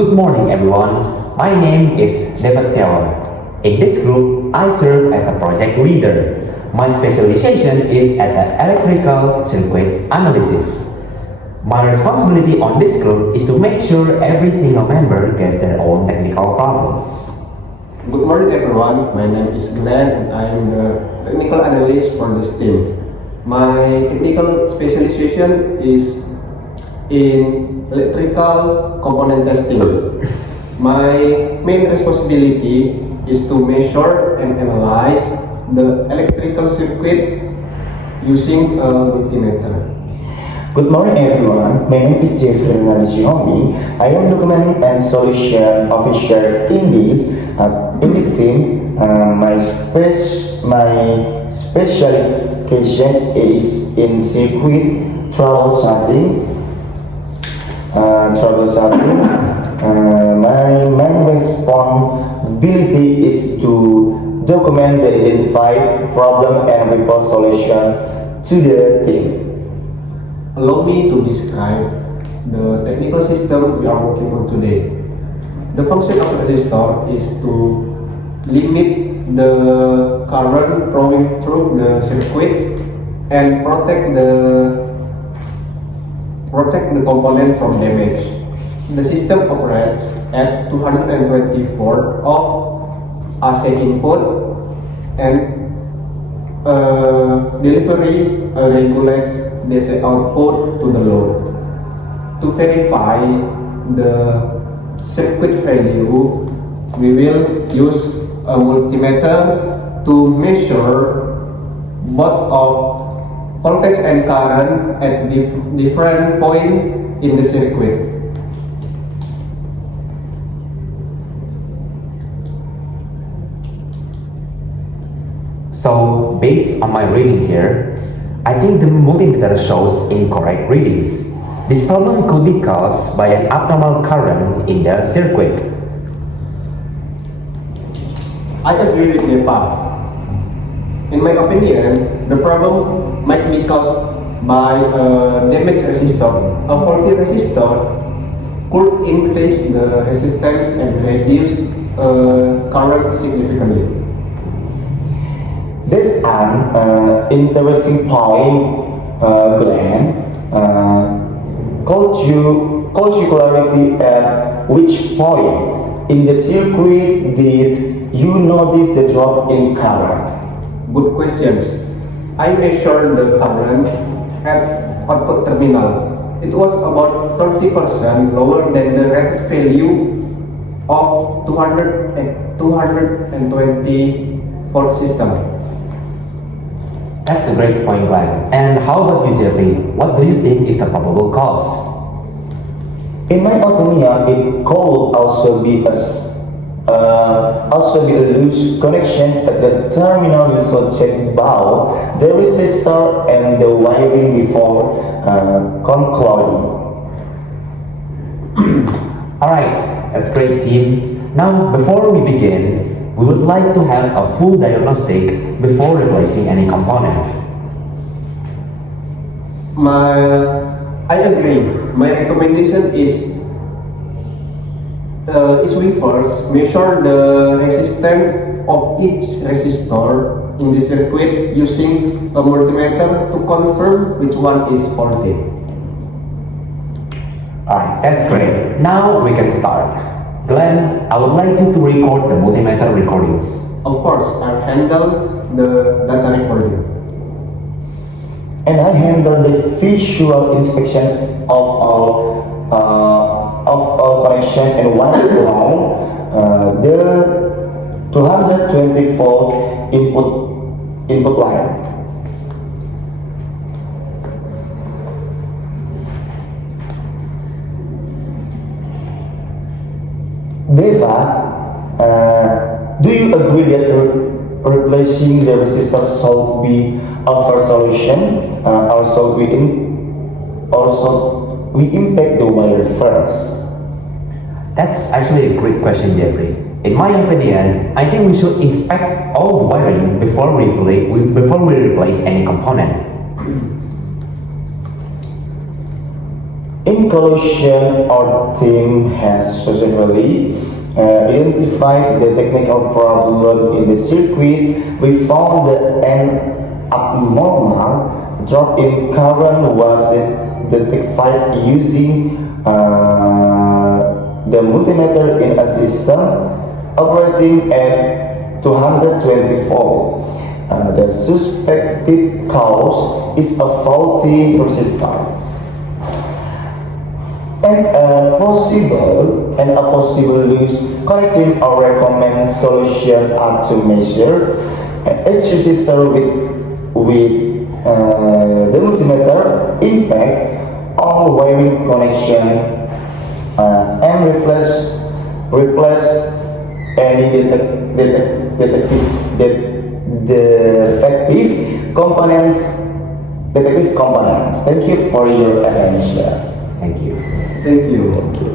Good morning, everyone. My name is Deva Setiawan. In this group, I serve as the project leader. My specialization is at the electrical circuit analysis. My responsibility on this group is to make sure every single member gets their own technical problems. Good morning everyone, my name is Glen and I am the technical analyst for this team. My technical specialization is in electrical component testing. My main responsibility is to measure and analyze the electrical circuit using a multimeter. Good morning everyone, my name is Jefri Renaldi Sihombing. I am document and solution officer in this team. My specialization is in circuit troubleshooting. My main responsibility is to document the identified problem and report solution to the team. Allow me to describe the technical system we are working on today. The function of a resistor is to limit the current flowing through the circuit and protect the component from damage. The system operates at 224 of AC input and delivery regulates DC output to the load. To verify the circuit value, we will use a multimeter to measure both of voltage and current at different point in the circuit. So, based on my reading here, I think the multimeter shows incorrect readings. This problem could be caused by an abnormal current in the circuit. I agree with Deva. In my opinion, the problem might be caused by a damaged resistor. A faulty resistor could increase the resistance and reduce current significantly. This an interesting point, Glen. Could you clarity at which point in the circuit did you notice the drop in current? Good questions. I measured the current at output terminal. It was about 30% lower than the rated value of 220 volt system. That's a great point, Glenn. And how about you, Jeffrey? What do you think is the probable cause? In my opinion, it could also be a loose connection at the terminal. You should check about the resistor and the wiring before concluding. Alright, that's great, team. Now, before we begin, we would like to have a full diagnostic before replacing any component. I agree. My recommendation is we first measure the resistance of each resistor in the circuit using a multimeter to confirm which one is faulty. Alright, that's great. Now we can start. Glenn, I would like you to record the multimeter recordings. Of course, I handle the data recording. And I handle the visual inspection of all connection and one along the 220 volt input line. Deva, do you agree that replacing the resistor should be a first solution? Also, we impact the wire first. That's actually a great question, Jeffrey. In my opinion, I think we should inspect all the wiring before we replace any component. In conclusion, our team has successfully identified the technical problem in the circuit. We found that an abnormal drop in current was detected using the multimeter in a system operating at 220 volt. The suspected cause is a faulty resistor. And a possible loose connecting or recommend solution are to measure each resistor with the multimeter impact all wiring connection and replace any defective components. Thank you for your attention. Thank you. Thank you. Thank you.